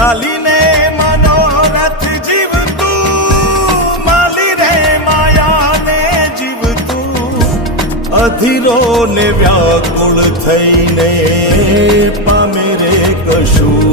ચાલીને મનોરથ જીવતું, માલી રે માયાને જીવતું, અધીરો ને વ્યાકુળ થઈને પામે રે કશું